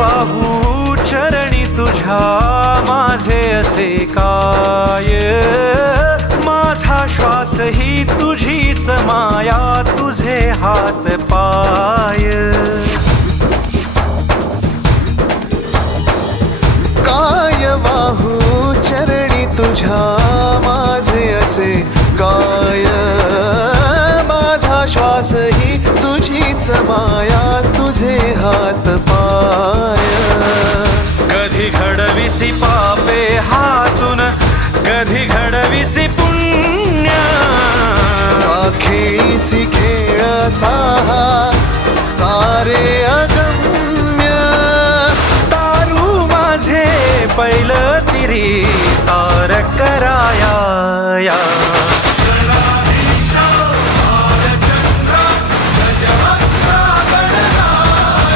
वाहू चरणी तुझ्या माझे असे काय, माझा श्वास ही तुझीच माया, तुझे हात पाय. काय वाहू चरणी तुझ्या माझे असे काय, माझा श्वास ही तुझीच माया, तुझे हात पाय. कधी घडविसी पापे हातून, कधी घडविसी पुण्य, खेळीसी खेळ साहा सारे अगम्य. तारू माझे पैल तिरी तार कराया.